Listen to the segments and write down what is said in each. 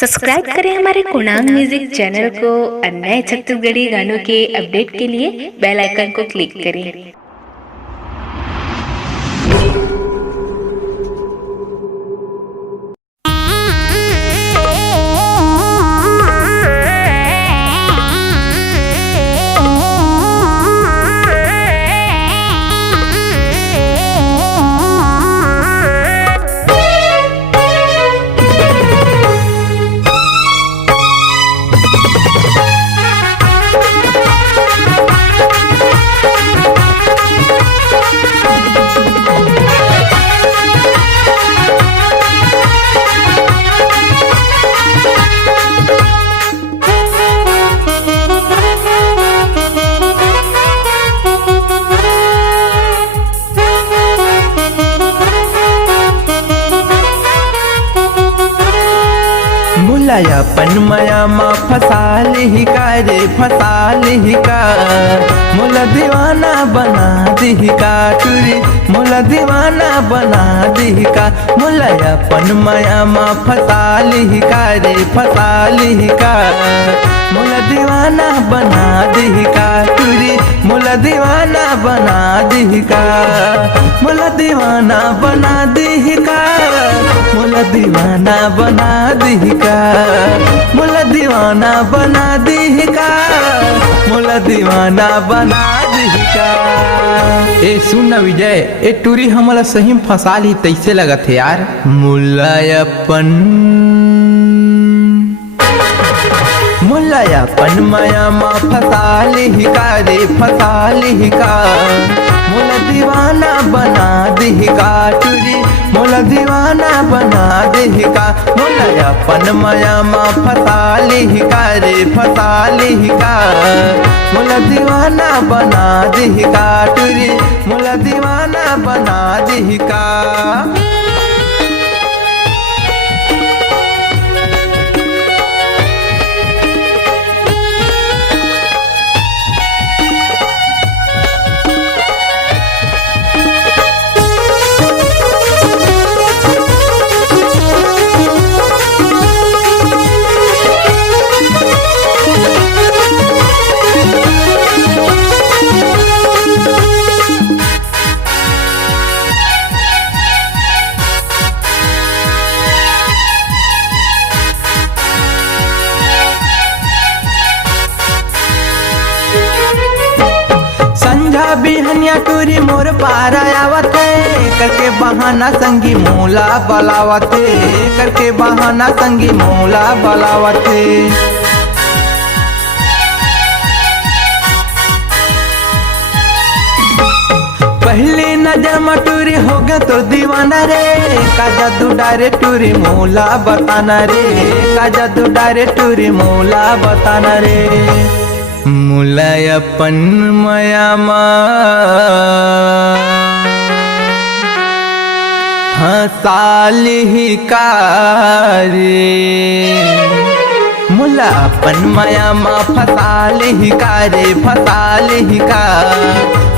Subscribe करें हमारे कुणांग music channel को और नए छत्तीसगढ़ी गानों के अपडेट के लिए बेल आइकन को क्लिक करें। अपन माया मा फसाल ही का रे फसाल ही का मोला दीवाना बना दी का टूरी मोला दीवाना बना दी का मोला अपन माया मा फसाल ही का रे फसाल ही का मोला दीवाना बना दी का टूरी मोला दीवाना बना दी का मोला दीवाना बना दी का मोला दीवाना बना दी का मोला दीवाना बना दी का मोला दीवाना बना दी का। ए सुन ना विजय, ए टूरी हमला सही में फंसा ली तैसे लगत है यार। मुला अपन माया मा फंसा ली का रे फंसा ली का मोला दीवाना बना दी का टूरी मोला दीवाना बना दी का मोला अपन माया मा फंसा ली का रे फंसा ली का मोला दीवाना बना दी का टूरी मोला दीवाना बना दी का। बिहनिया टूरी मोर पारा आवते करके बहाना संगी मोला बलावते करके बहाना संगी मोला बलावते। पहली नजर में टूरी हो गया तो दीवाना रे का जादू डारे टूरी मोला बताना रे का जादू डारे टूरी मोला बताना रे। मुला अपन माया मा फंसाल ही का रे मुला अपन माया मा फंसाल ही का रे फंसाल ही का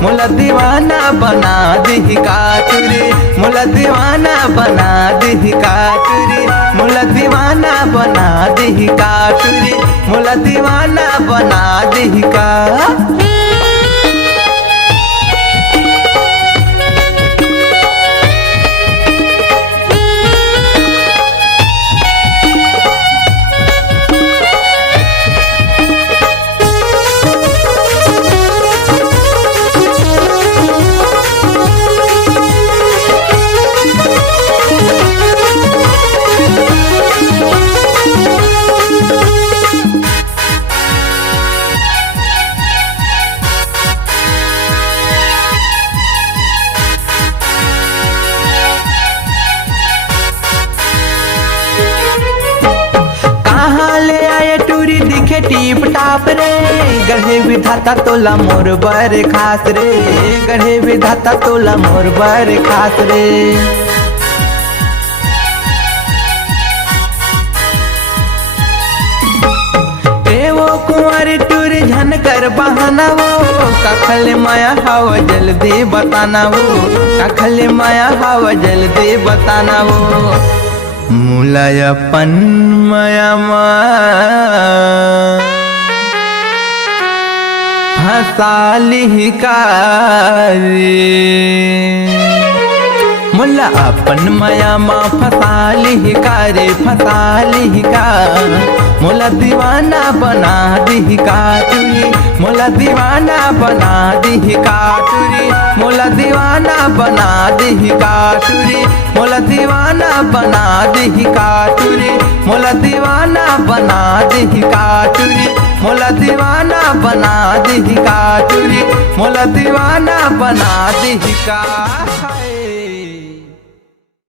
मुला दीवाना बना दी का टूरी मुला दीवाना बना दी का टूरी मुला दीवाना बना दी का टूरी मुला दीवाना बना दी का। टीप टाप रे गढ़े विधाता तोला मोर बर खास रे गढ़े विधाता तोला मोर बर खास रे। ए वो कुंवर टूर झन कर बहाना वो कखल माया हवा जल्दी बताना वो कखल माया हवा जल्दी बताना वो मुलायपन मयामा फसाली का रे मुला अपन मया माँ फसाली का रे फसाली का मुला दीवाना बना दी का तुरी मुला दीवाना बना दी का तुरी मुला दीवाना बना दी का तुरी मुला दीवाना बना दी का तुरी मुला दीवाना बना दी का तुरी मुला दीवाना बना दी का तुरी मुला दीवाना बना दी का